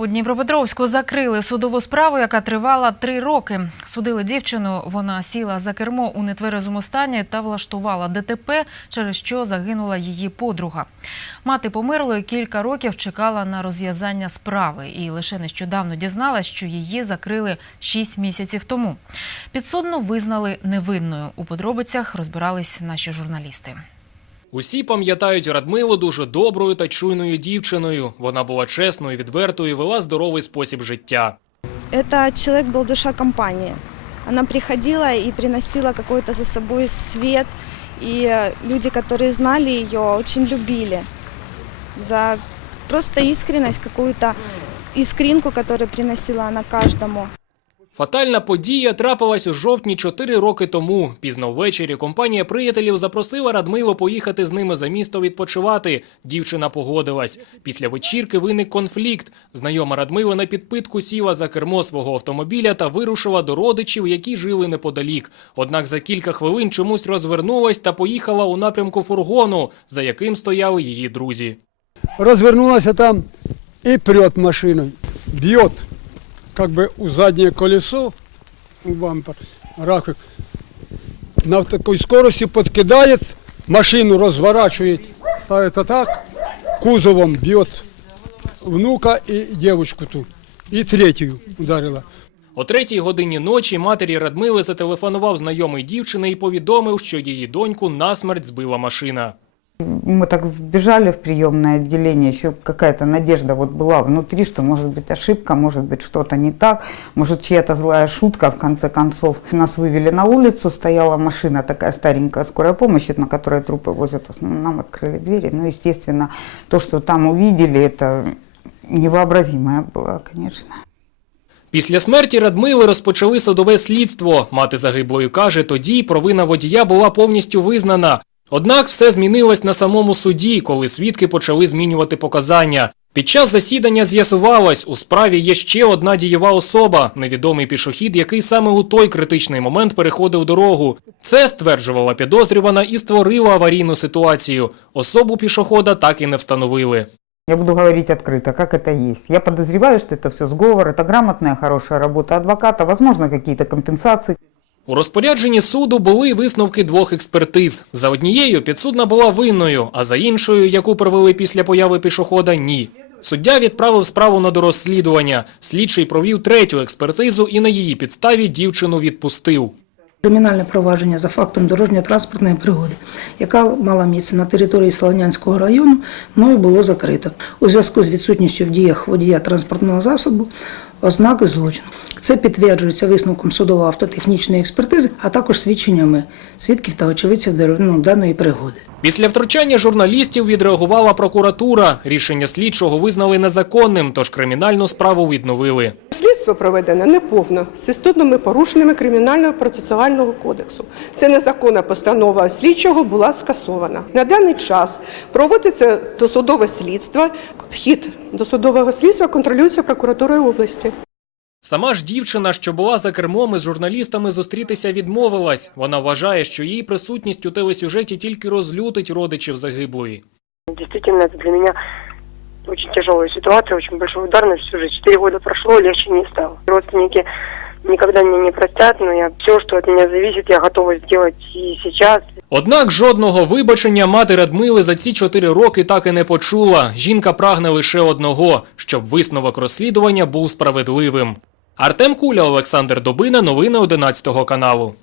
У Дніпропетровську закрили судову справу, яка тривала три роки. Судили дівчину. Вона сіла за кермо у нетверезому стані та влаштувала ДТП, через що загинула її подруга. Мати померлої кілька років чекала на розв'язання справи і лише нещодавно дізналась, що її закрили шість місяців тому. Підсудну визнали невинною. У подробицях розбирались наші журналісти. Усі пам'ятають Радмилу дуже доброю та чуйною дівчиною. Вона була чесною, відвертою, і вела здоровий спосіб життя. Это человек был душа компании. Она приходила и приносила какой-то за собой свет. И э, люди, которые знали ее, очень любили за просто искренность, какую-то искринку, которую приносила она каждому. Фатальна подія трапилась у жовтні чотири роки тому. Пізно ввечері компанія приятелів запросила Радмилу поїхати з ними за місто відпочивати. Дівчина погодилась. Після вечірки виник конфлікт. Знайома Радмила на підпитку сіла за кермо свого автомобіля та вирушила до родичів, які жили неподалік. Однак за кілька хвилин чомусь розвернулась та поїхала у напрямку фургону, за яким стояли її друзі. развернулась там и прет машиной. Бьет как бы у заднее колесо, у бампер, рахик. На такой скорости подкидает, машину разворачивает, ставит а так, кузовом бьет внука и девочку ту. И третью ударила. О третій годині ночі матері Радмили зателефонував знайомий дівчини і повідомив, що її доньку насмерть збила машина. Мы так вбежали в приемное отделение, еще какая-то надежда вот была внутри, что может быть ошибка, может быть что-то не так, может чья-то злая шутка, в конце концов. Нас вывели на улицу, стояла машина такая старенькая скорая помощь, на которой трупы возят, в основном нам открыли двери. Ну, естественно, то, что там увидели, это невообразимое было, конечно. Після смерті Радмили розпочали судове слідство. Мати загиблої каже, тоді провина водія була повністю визнана. Однак все змінилось на самому суді, коли свідки почали змінювати показання. Під час засідання з'ясувалось, у справі є ще одна дієва особа, невідомий пішохід, який саме у той критичний момент переходив дорогу. Це стверджувала підозрювана і створила аварійну ситуацію. Особу пішохода так і не встановили. Я буду говорить открыто, как это есть. Я подозреваю, что это все сговор, это грамотная, хорошая работа адвоката, возможно, какие-то компенсации. У розпорядженні суду були висновки двох експертиз. За однією підсудна була винною, а за іншою, яку провели після появи пішохода, ні. Суддя відправив справу на дорозслідування. Слідчий провів третю експертизу і на її підставі дівчину відпустив. Кримінальне провадження за фактом дорожньо-транспортної пригоди, яка мала місце на території Солонянського району, мною було закрито у зв'язку з відсутністю в діях водія транспортного засобу ознаки злочину. Це підтверджується висновком судово-автотехнічної експертизи, а також свідченнями свідків та очевидців ну, даної пригоди. Після втручання журналістів відреагувала прокуратура. Рішення слідчого визнали незаконним, тож кримінальну справу відновили. Слідство проведене неповно з істотними порушеннями кримінального процесуального кодексу. Це незаконна постанова слідчого була скасована. На даний час проводиться досудове слідство. Хід досудового слідства контролюється прокуратурою області. Сама ж дівчина, що була за кермом із журналістами, зустрітися відмовилась. Вона вважає, що її присутність у телесюжеті тільки розлютить родичів загиблої. Действительно, это для меня очень тяжелая ситуация, очень большой удар на всю жизнь. Четыре года прошло, легче не стало. Родственники никогда меня не простят, но я все, что от меня зависит, я готова сделать и сейчас. Однак жодного вибачення мати Радмили за ці чотири роки так і не почула. Жінка прагне лише одного, щоб висновок розслідування був справедливим. Артем Куля, Олександр Добина, новини 11 каналу.